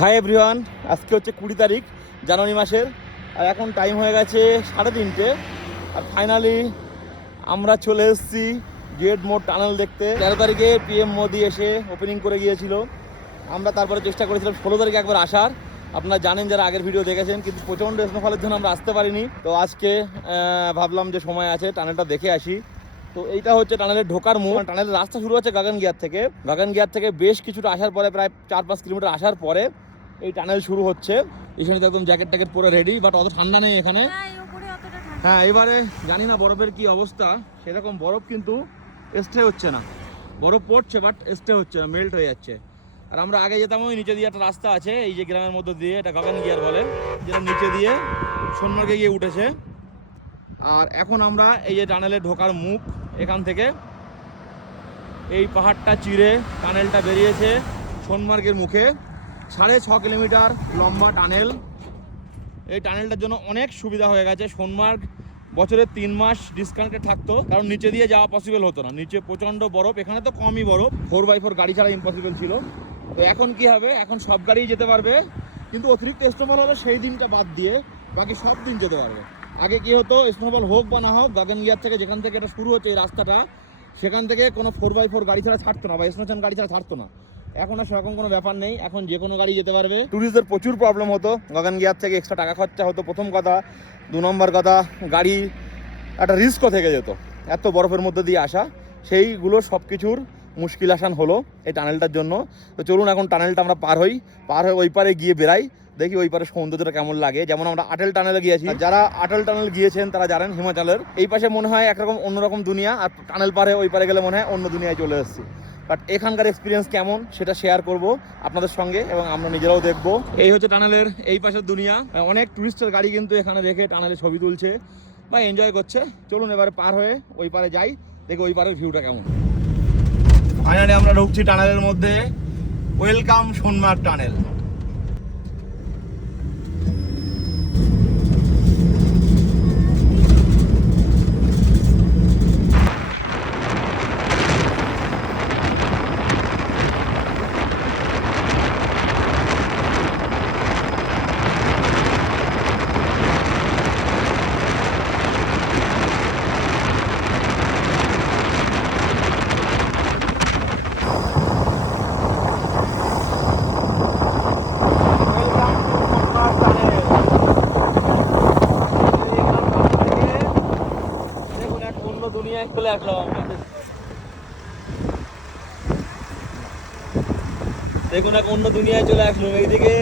Hi everyone আজকে হচ্ছে কুড়ি তারিখ, জানুয়ারি মাসের, আর এখন টাইম হয়ে গেছে সাড়ে তিনটে। আর ফাইনালি আমরা চলে এসেছি গেট মোড টানেল দেখতে। তেরো তারিখে পিএম মোদি এসে ওপেনিং করে গিয়েছিল। আমরা তারপরে চেষ্টা করেছিলাম ষোলো তারিখে একবার আসার। আপনারা জানেন যারা আগের ভিডিও দেখেছেন, কিন্তু প্রচণ্ড স্নোফলের জন্য আমরা আসতে পারিনি। তো আজকে ভাবলাম যে সময় আছে টানেলটা দেখে আসি। তো এইটা হচ্ছে টানেলের ঢোকার মুখ টানেলের রাস্তা শুরু হচ্ছে গাগন গিয়ার থেকে। গাগন গিয়ার থেকে বেশ কিছুটা আসার পরে, প্রায় চার পাঁচ কিলোমিটার আসার পরে এই টানেল শুরু হচ্ছে। এখানে তো একদম জ্যাকেট ট্যাকেট পরে রেডি বাট অত ঠান্ডা নেই এখানে। ঠান্ডা হ্যাঁ এবারে জানি না বরফের কি অবস্থা। সেরকম বরফ কিন্তু স্টে হচ্ছে না। বরফ পড়ছে বাট স্টে হচ্ছে না মেল্ট হয়ে যাচ্ছে। আর আমরা আগে যেতাম ওই নিচে দিয়ে একটা রাস্তা আছে এই যে গ্রামের মধ্যে দিয়ে এটা গগন গিয়ার বলে যেটা নিচে দিয়ে সোনমার্গে গিয়ে উঠেছে। আর এখন আমরা এই যে টানেলে ঢোকার মুখ এখান থেকে এই পাহাড়টা চিরে টানেলটা বেরিয়েছে সোনমার্গের মুখে। সাড়ে ছ কিলোমিটার লম্বা টানেল। এই টানেলটার জন্য অনেক সুবিধা হয়ে গেছে। সোনমার্গ বছরে তিন মাস ডিসকাউন্টে থাকতো, কারণ নিচে দিয়ে যাওয়া পসিবল হতো না। নিচে প্রচণ্ড বরফ, এখানে তো কমই বরফ। ফোর বাই ফোর গাড়ি ছাড়া ইম্পসিবল ছিল। তো এখন কি হবে? এখন সব গাড়ি যেতে পারবে। কিন্তু অতিরিক্ত স্নোফল হলে সেই দিনটা বাদ দিয়ে বাকি সব দিন যেতে পারবে। আগে কি হতো? স্নোফল হোক বা না হোক গাগন গিয়ার থেকে যেখান থেকে এটা শুরু হচ্ছে এই রাস্তাটা, সেখান থেকে কোনো ফোর বাই ফোর গাড়ি ছাড়া ছাড়তো না বা স্নোচান গাড়ি ছাড়া ছাড়তো না। এখন আর সেরকম কোনো ব্যাপার নেই। এখন যে কোনো গাড়ি যেতে পারবে। ট্যুরিস্টদের প্রচুর প্রবলেম হতো। গগন গিয়ার থেকে এক্সট্রা টাকা খরচা হতো প্রথম কথা। দু নম্বর কথা, গাড়ি একটা রিস্কও থেকে যেত। এত বরফের মধ্যে দিয়ে আসা, সেইগুলো সব কিছুর মুশকিল আসান হলো এই টানেলটার জন্য। তো চলুন এখন টানেলটা আমরা পার হই। পার হয়ে ওই পারে গিয়ে বেরাই দেখি ওই পারে সৌন্দর্যটা কেমন লাগে। যেমন আমরা আটেল টানেলে গিয়েছি। যারা আটেল টানেল গিয়েছেন, তারা জানেন হিমাচলের। এই পাশে মনে হয় একরকম অন্যরকম দুনিয়া। আর টানেল পারে ওই পারে গেলে মনে হয় অন্য দুনিয়ায় চলে এসেছি। বাট এখানকার এক্সপিরিয়েন্স কেমন সেটা শেয়ার করব আপনাদের সঙ্গে এবং আমরা নিজেরাও দেখব। এই হচ্ছে টানেলের এই পাশের দুনিয়া। অনেক টুরিস্টের গাড়ি কিন্তু এখানে দেখে টানেলে ছবি তুলছে বা এনজয় করছে। চলুন এবারে পার হয়ে ওই পারে যাই, দেখে ওই পারের ভিউটা কেমন। ফাইনালি আমরা ঢুকছি টানেলের মধ্যে। ওয়েলকাম সোনমার্গ টানেল দেখুন এক অন্য চলে আমরা। দেখুন, এক অন্য দুনিয়ায় চলে আসলাম এইদিকে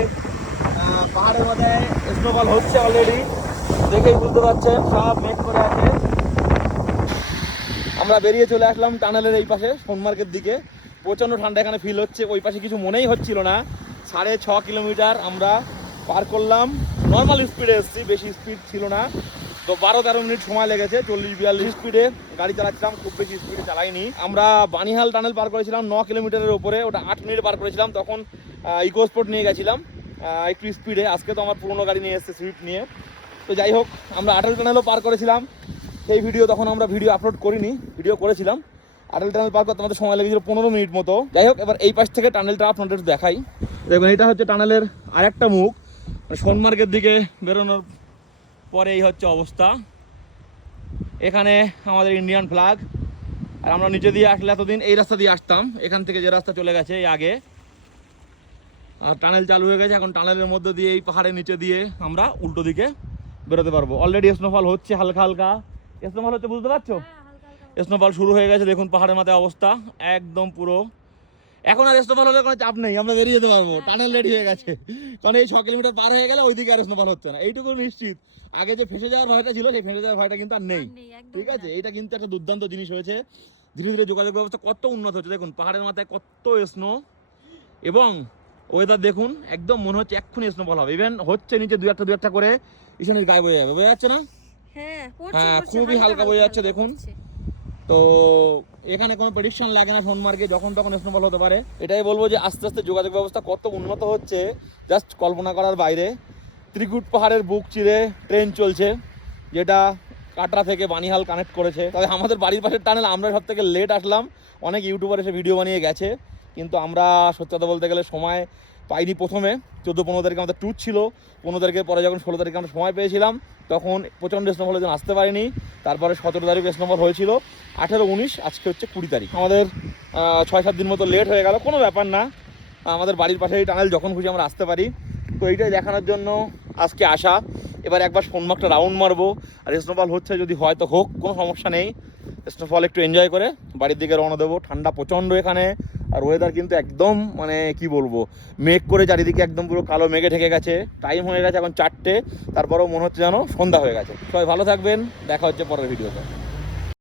পাহাড়ের মধ্যে স্নোফল হচ্ছে অলরেডি দেখেই বুঝতে পারছেন, সব মেঘ করে আছে। আমরা বেরিয়ে চলে আসলাম টানেলের এই পাশে সোনমার্গের দিকে। প্রচণ্ড ঠান্ডা এখানে ফিল হচ্ছে। ওই পাশে কিছু মনেই হচ্ছিল না। সাড়ে ছ কিলোমিটার আমরা পার করলাম। নর্মাল স্পিডে এসেছি, বেশি স্পিড ছিল না। তো বারো তেরো মিনিট সময় লেগেছে, চল্লিশ বিয়াল্লিশ স্পিডে গাড়ি চালাচ্ছিলাম, খুব বেশি স্পিডে চালাইনি। আমরা বানিহাল টানেল পার করেছিলাম, ন কিলোমিটারের উপরে, ওটা আট মিনিট পার করেছিলাম, তখন ইকো স্পোর্ট নিয়ে গেছিলাম একটু স্পিডে আজকে তো আমার পুরোনো গাড়ি নিয়ে এসেছে সুইফট নিয়ে। তো যাই হোক, আমরা আটাল টানেলও পার করেছিলাম। সেই ভিডিও তখন আমরা ভিডিও আপলোড করিনি ভিডিও করেছিলাম। আটাল টানেল পার করতে আমাদের সময় লেগেছিল পনেরো মিনিট মতো। যাই হোক, এবার এই পাশ থেকে টানেলটা আপনাদের দেখাই। দেখবেন এটা হচ্ছে টানেলের আরেকটা মুখ। মানে সোনমার্গের দিকে বেরোনোর পরে এই হচ্ছে অবস্থা। এখানে আমাদের ইন্ডিয়ান ফ্ল্যাগ আর আমরা নিচে দিয়ে আসলে এতদিন এই রাস্তা দিয়ে আসতাম। এখান থেকে যে রাস্তা চলে গেছে এই আগে। আর টানেল চালু হয়ে গেছে। এখন টানেলের মধ্যে দিয়ে এই পাহাড়ের নিচে দিয়ে আমরা উল্টো দিকে বেরোতে পারব। অলরেডি স্নোফল হচ্ছে হালকা হালকা। স্নোফল হচ্ছে বুঝতে পারছ? হ্যাঁ, স্নোফল শুরু হয়ে গেছে। দেখুন পাহাড়ের মাথায় অবস্থা। একদম পুরো এখন আর স্নোফল হলে কোনো চাপ নেই আমরা বেরিয়ে যেতে পারব। টানেল রেডি হয়ে গেছে। কারণ এই ছ কিলোমিটার পার হয়ে গেলে ওইদিকে আর স্নোফল হচ্ছে না। এইটুকু নিশ্চিত। আগে যে ফেসে যাওয়ার ভয়টা ছিল সেই ফেসে যাওয়ার ভয়টা কিন্তু আর নেই। ঠিক আছে? এটা কিন্তু একটা দুর্দান্ত জিনিস হয়েছে। ধীরে ধীরে যোগাযোগ ব্যবস্থা কত উন্নত হচ্ছে। দেখুন পাহাড়ের মাথায় কত স্নো এবং ওয়েদার দেখুন একদম মনে হচ্ছে এক্ষুনি স্নোফল হবে। ইভেন হচ্ছে নিচে দু একটা দু একটা করে ঈশানির গায়ে বয়ে যাবে। বোঝা যাচ্ছে না? হ্যাঁ হ্যাঁ, খুবই হালকা বোঝা যাচ্ছে দেখুন। তো এখানে কোনো প্রেডিকশন লাগে না সোনমার্গে যখন তখন স্নোফল হতে পারে। এটাই বলব যে আস্তে আস্তে যোগাযোগ ব্যবস্থা কত উন্নত হচ্ছে। জাস্ট কল্পনা করার বাইরে, ত্রিকুট পাহাড়ের বুক চিরে ট্রেন চলছে, যেটা কাটরা থেকে বানিহাল কানেক্ট করেছে। তবে আমাদের বাড়ির পাশের টানেল আমরা সব থেকে লেট আসলাম। অনেক ইউটিউবার এসে ভিডিও বানিয়ে গেছে। কিন্তু আমরা সত্যি কথা বলতে গেলে সময় পাইনি প্রথমে, চোদ্দ পনেরো তারিখে আমাদের ট্যুর ছিল। পনেরো তারিখের পরে যখন ষোলো তারিখে আমরা সময় পেয়েছিলাম, তখন প্রচণ্ড স্নোফলের জন্য আসতে পারিনি। তারপরে সতেরো তারিখ স্নোফল হয়েছিল। আঠেরো উনিশ, আজকে হচ্ছে কুড়ি তারিখ। আমাদের ছয় সাত দিন মতো লেট হয়ে গেল, কোনো ব্যাপার না। আমাদের বাড়ির পাশে এই টানেল যখন খুশি আমরা আসতে পারি। তো এইটাই দেখানোর জন্য আজকে আসা। এবার একবার সোনমার্গটা রাউন্ড মারবো। আর স্নোফল হচ্ছে, যদি হয় তো হোক, কোনো সমস্যা নেই। স্নোফল একটু এনজয় করে বাড়ির দিকে রওনা দেবো। ঠান্ডা প্রচণ্ড এখানে। আর ওয়েদার কিন্তু একদম মানে কি বলব, মেঘ করে চারিদিকে একদম পুরো কালো মেঘে ঢেকে গেছে। টাইম হয়ে গেছে এখন চারটে, তারপরেও মনে হচ্ছে যেন সন্ধ্যা হয়ে গেছে। সবাই ভালো থাকবেন, দেখা হচ্ছে পরের ভিডিওতে